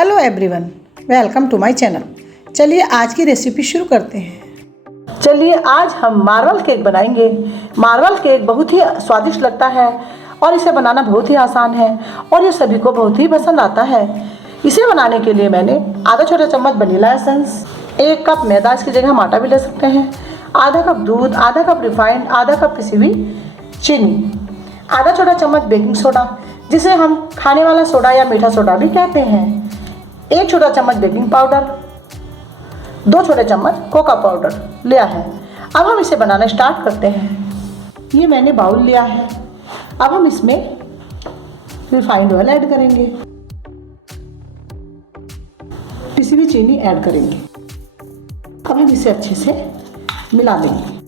Hello everyone, welcome to my channel. चलिए आज की रेसिपी शुरू करते हैं। चलिए आज हम मार्बल केक बनाएंगे। मार्बल केक बहुत ही स्वादिष्ट लगता है और इसे बनाना बहुत ही आसान है और ये सभी को बहुत ही पसंद आता है। इसे बनाने के लिए मैंने आधा छोटा चम्मच वनीला एसेंस, 1 कप मैदा, इसकी जगह हम आटा भी ले सकते हैं, आधा कप दूध, आधा कप रिफाइंड, आधा कप पिसी हुई चीनी, आधा छोटा चम्मच बेकिंग सोडा जिसे हम खाने वाला सोडा या मीठा सोडा भी कहते हैं, 1 छोटा चम्मच बेकिंग पाउडर, 2 छोटे चम्मच कोका पाउडर लिया है। अब हम इसे बनाना स्टार्ट करते हैं। ये मैंने बाउल लिया है। अब हम इसमें रिफाइंड ऑयल ऐड करेंगे, पिसी हुई चीनी ऐड करेंगे। अब हम इसे अच्छे से मिला देंगे।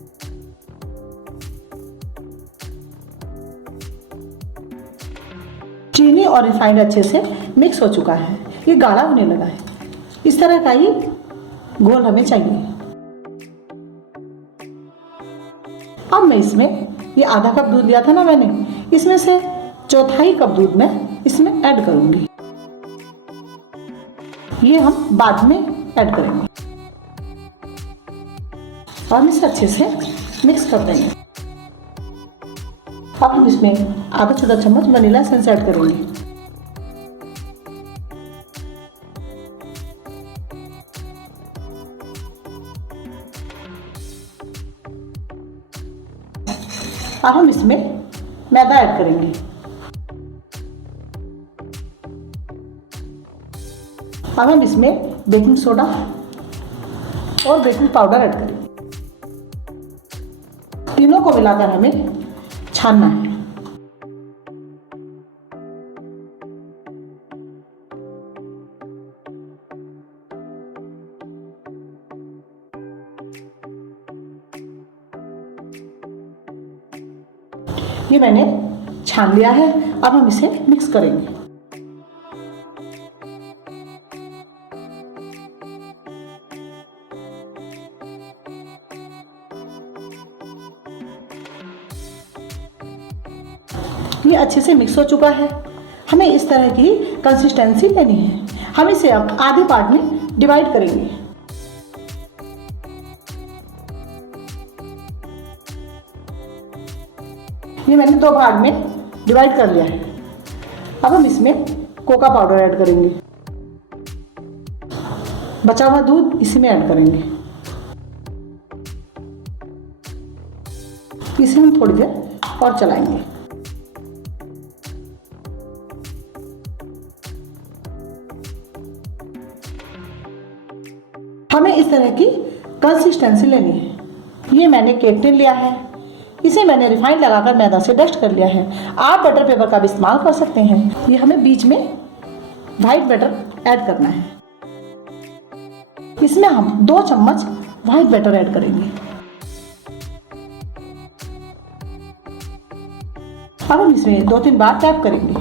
चीनी और रिफाइंड अच्छे से मिक्स हो चुका है, ये गाढ़ा होने लगा है। इस तरह का ही घोल हमें चाहिए। अब मैं इसमें ये आधा कप दूध लिया था ना मैंने, इसमें से 1/4 कप दूध मैं इसमें ऐड करूंगी। ये हम बाद में ऐड करेंगे और हम इसे अच्छे से मिक्स कर देंगे। अब हम इसमें आधा छोटा चम्मच वनीला एसेंस ऐड करेंगे। अब हम इसमें मैदा ऐड करेंगे। अब हम इसमें बेकिंग सोडा और बेकिंग पाउडर ऐड करेंगे। तीनों को मिलाकर हमें छानना है। ये मैंने छान लिया है। अब हम इसे मिक्स करेंगे। ये अच्छे से मिक्स हो चुका है। हमें इस तरह की कंसिस्टेंसी लेनी है। हम इसे अब आधे पार्ट में डिवाइड करेंगे। ये मैंने 2 भाग में डिवाइड कर लिया है। अब हम इसमें कोका पाउडर ऐड करेंगे। बचा हुआ दूध इसी में ऐड करेंगे। इसे हम थोड़ी देर और चलाएंगे। हमें इस तरह की कंसिस्टेंसी लेनी है। ये मैंने केक टिन लिया है। इसे मैंने रिफाइंड लगाकर मैदा से डस्ट कर लिया है। आप बटर पेपर का भी इस्तेमाल कर सकते हैं। ये हमें बीच में वाइट बटर ऐड करना है। इसमें हम 2 चम्मच वाइट बटर ऐड करेंगे। अब हम इसमें 2-3 बार टैप करेंगे।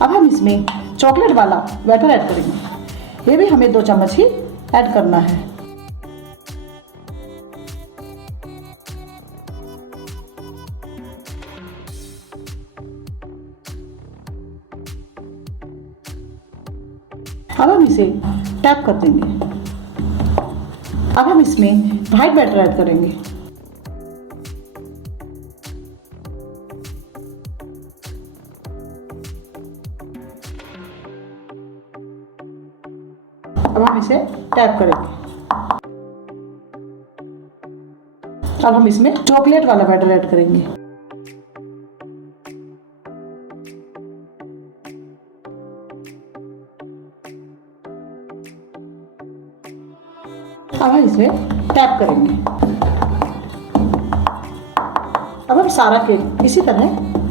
अब हम इसमें चॉकलेट वाला बैटर ऐड करेंगे। ये भी हमें 2 चम्मच ही ऐड करना है। अब हम इसे टैप कर देंगे। अब हम इसमें वाइट बैटर ऐड करेंगे। अब हम इसे टैप करेंगे। अब हम इसमें चॉकलेट वाला बैटर ऐड करेंगे। अब हम इसे टैप करेंगे। अब हम सारा केक इसी तरह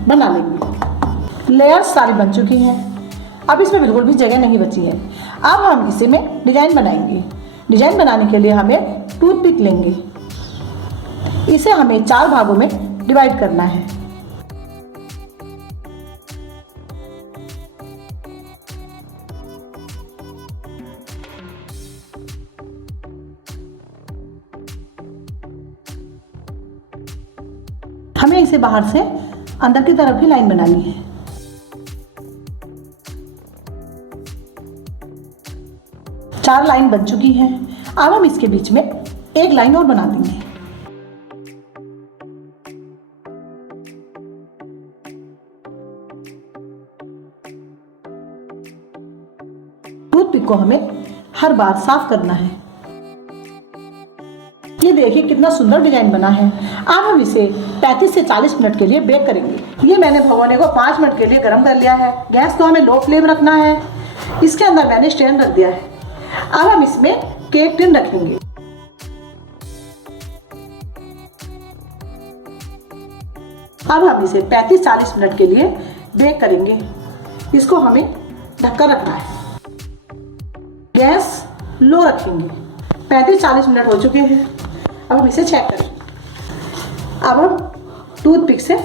बना लेंगे। लेयर्स सारी बन चुकी हैं। अब इसमें बिल्कुल भी जगह नहीं बची है। अब हम इसे में डिजाइन बनाएंगे। डिजाइन बनाने के लिए हमें टूथपिक लेंगे। इसे हमें 4 भागों में डिवाइड करना है। हमें इसे बाहर से अंदर की तरफ की लाइन बनानी है। 4 लाइन बन चुकी हैं। अब हम इसके बीच में एक लाइन और बना देंगे। टूथपिक को हमें हर बार साफ करना है। ये देखिए कितना सुंदर डिजाइन बना है। अब हम इसे 35 से 40 मिनट के लिए बेक करेंगे। ये मैंने भगोने को 5 मिनट के लिए गर्म कर लिया है। गैस को हमें लो फ्लेम रखना है। इसके अंदर मैंने स्टैंड रख दिया है। अब हम इसमें केक टिन रखेंगे। अब हम इसे 35-40 मिनट के लिए बेक करेंगे। इसको हमें ढककर रखना है। गैस लो रखेंगे। 35-40 मिनट हो चुके हैं। अब हम इसे चेक करेंगे। अब हम टूथपिक से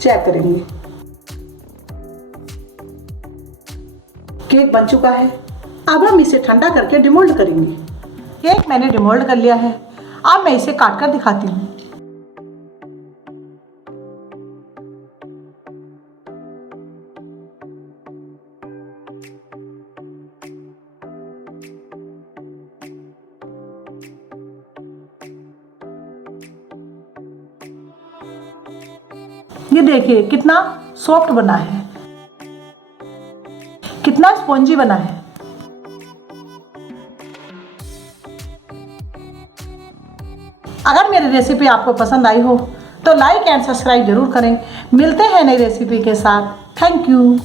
चेक करेंगे। केक बन चुका है। अब हम इसे ठंडा करके डिमोल्ड करेंगे। केक मैंने डिमोल्ड कर लिया है। अब मैं इसे काट कर दिखाती हूँ। ये देखिए कितना सॉफ्ट बना है, कितना स्पॉन्जी बना है। अगर मेरी रेसिपी आपको पसंद आई हो तो लाइक एंड सब्सक्राइब जरूर करें। मिलते हैं नई रेसिपी के साथ। Thank you.